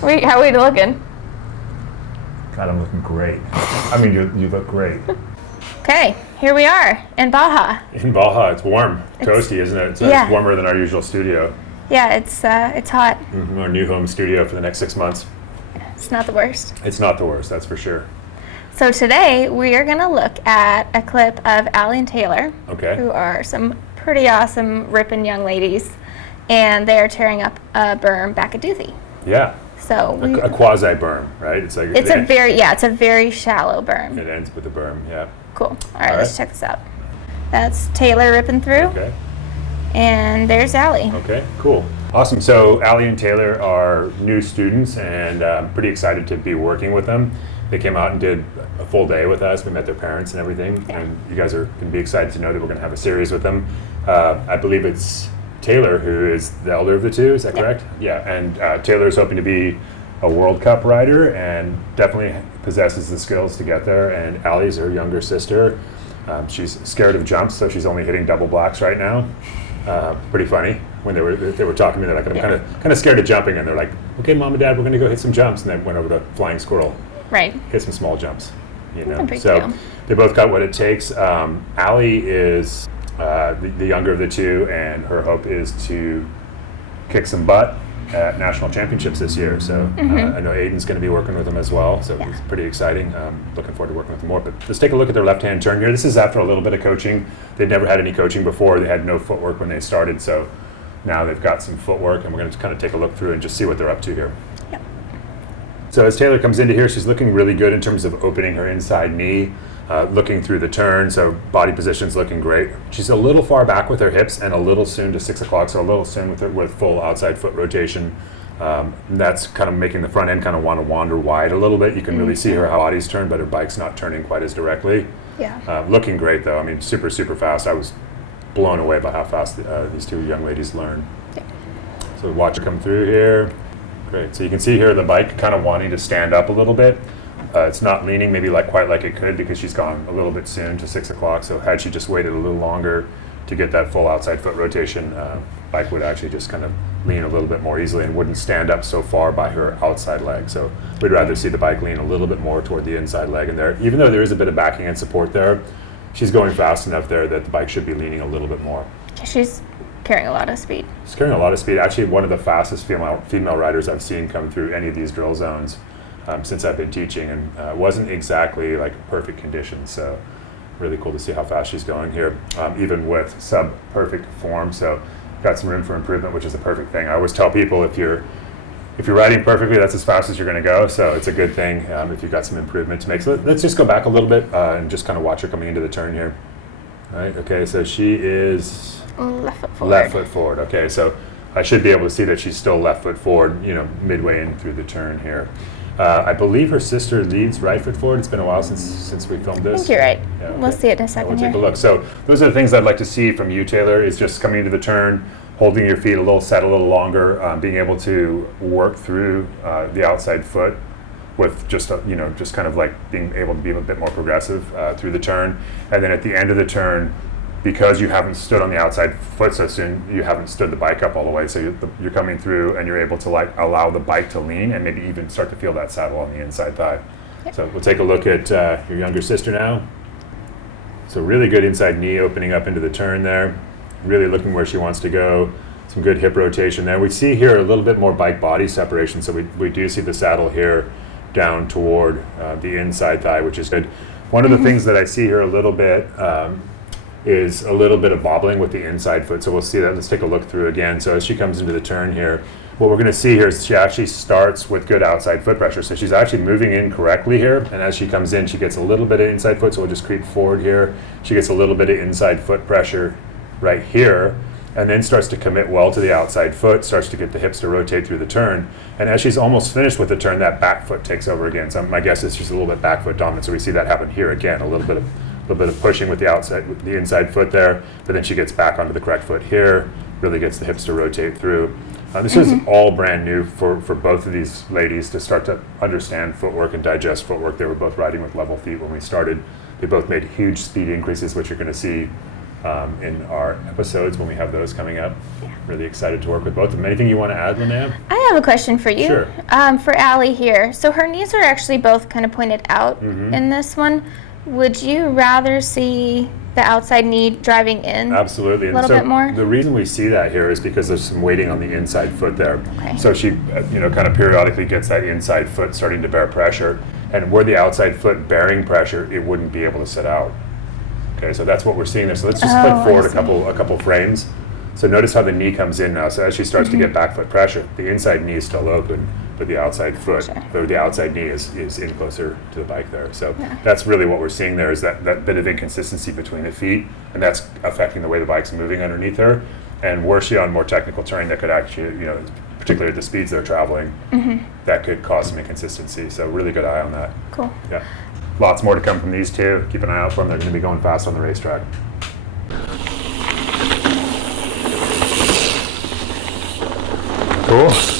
How are we looking? God, I'm looking great. I mean, you look great. Okay, here we are in Baja. In Baja, it's warm, toasty, isn't it? It's warmer than our usual studio. Yeah, it's hot. Our new home studio for the next 6 months. It's not the worst. It's not the worst, that's for sure. So today we are going to look at a clip of Allie and Taylor, who are some pretty awesome, ripping young ladies, and they are tearing up a berm back at Doothie. Yeah. So a quasi berm, right? It's a very shallow berm. It ends with a berm, yeah. Cool. All right, let's check this out. That's Taylor ripping through. Okay. And there's Allie. Okay, cool. Awesome. So Allie and Taylor are new students, and I'm pretty excited to be working with them. They came out and did a full day with us. We met their parents and everything, and you guys are going to be excited to know that we're going to have a series with them. I believe it's Taylor who is the elder of the two. Is that correct? Yeah. And Taylor is hoping to be a World Cup rider and definitely possesses the skills to get there. And Allie's her younger sister. She's scared of jumps, so she's only hitting double blacks right now. Pretty funny when they were talking to me. They're like, I'm kind of scared of jumping, and they're like, okay, Mom and Dad, we're going to go hit some jumps, and then went over to flying squirrel. Right. Hit some small jumps. So they both got what it takes. Allie is the younger of the two, and her hope is to kick some butt at national championships this year. So I know Aiden's going to be working with them as well, so it's pretty exciting. Looking forward to working with them more. But let's take a look at their left-hand turn here. This is after a little bit of coaching. They'd never had any coaching before. They had no footwork when they started, so now they've got some footwork, and we're going to kind of take a look through and just see what they're up to here. Yep. So as Taylor comes into here, she's looking really good in terms of opening her inside knee, looking through the turn, so body position's looking great. She's a little far back with her hips and a little soon to 6 o'clock, so a little soon with full outside foot rotation. That's kind of making the front end kind of want to wander wide a little bit. You can really see her body's turn, but her bike's not turning quite as directly. Yeah. Looking great though. I mean, super, super fast. I was blown away by how fast these two young ladies learn. Yeah. So watch her come through here. Great. So you can see here the bike kind of wanting to stand up a little bit. It's not leaning maybe quite like it could because she's gone a little bit soon to 6 o'clock. So had she just waited a little longer to get that full outside foot rotation, bike would actually just kind of lean a little bit more easily and wouldn't stand up so far by her outside leg. So we'd rather see the bike lean a little bit more toward the inside leg. And there, even though there is a bit of backing and support there, she's going fast enough there that the bike should be leaning a little bit more. She's carrying a lot of speed. She's carrying a lot of speed. Actually, one of the fastest female riders I've seen come through any of these drill zones since I've been teaching, and wasn't exactly perfect conditions. So really cool to see how fast she's going here, even with sub-perfect form. So got some room for improvement, which is a perfect thing. I always tell people if you're riding perfectly, that's as fast as you're going to go. So it's a good thing if you've got some improvement to make. So let's just go back a little bit and just kind of watch her coming into the turn here. All right. Okay. So she is left foot forward. Left foot forward. Okay. So I should be able to see that she's still left foot forward, midway in through the turn here. I believe her sister leads right foot forward. It's been a while since we filmed this. I think you're right. Yeah, okay. We'll see it in a second. We'll take a look. So those are the things I'd like to see from you, Taylor, is just coming into the turn, holding your feet set a little longer, being able to work through the outside foot with just kind of being able to be a bit more progressive through the turn. And then at the end of the turn, because you haven't stood on the outside foot so soon, you haven't stood the bike up all the way. So you're coming through and you're able to allow the bike to lean and maybe even start to feel that saddle on the inside thigh. Yep. So we'll take a look at your younger sister now. So really good inside knee opening up into the turn there. Really looking where she wants to go. Some good hip rotation there. We see here a little bit more bike body separation. So we do see the saddle here down toward the inside thigh, which is good. One of the things that I see here a little bit is a little bit of bobbling with the inside foot. So we'll see that. Let's take a look through again. So as she comes into the turn here, what we're going to see here is she actually starts with good outside foot pressure. So she's actually moving in correctly here. And as she comes in, she gets a little bit of inside foot. So we'll just creep forward here. She gets a little bit of inside foot pressure right here, and then starts to commit well to the outside foot, starts to get the hips to rotate through the turn. And as she's almost finished with the turn, that back foot takes over again. So my guess is she's a little bit back foot dominant. So we see that happen here again, a little bit of pushing with the inside foot there, but then she gets back onto the correct foot here, really gets the hips to rotate through. This is all brand new for both of these ladies to start to understand footwork and digest footwork. They were both riding with level feet when we started. They both made huge speed increases, which you're going to see in our episodes when we have those coming up. Yeah. Really excited to work with both of them. Anything you want to add, Linnea? I have a question for you. Sure. For Allie here. So her knees are actually both kind of pointed out in this one. Would you rather see the outside knee driving in Absolutely. a little bit more? The reason we see that here is because there's some weighting on the inside foot there. Okay. So she, kind of periodically gets that inside foot starting to bear pressure. And were the outside foot bearing pressure, it wouldn't be able to sit out. Okay, so that's what we're seeing there. So let's just click forward a couple frames. So notice how the knee comes in now. So as she starts to get back foot pressure, the inside knee is still open, but the outside foot, or the outside knee is in closer to the bike there. So that's really what we're seeing there, is that bit of inconsistency between the feet, and that's affecting the way the bike's moving underneath her. And were she on more technical terrain, that could actually, particularly at the speeds they're traveling, that could cause some inconsistency. So really good eye on that. Cool. Yeah. Lots more to come from these two. Keep an eye out for them. They're going to be going fast on the racetrack. Cool.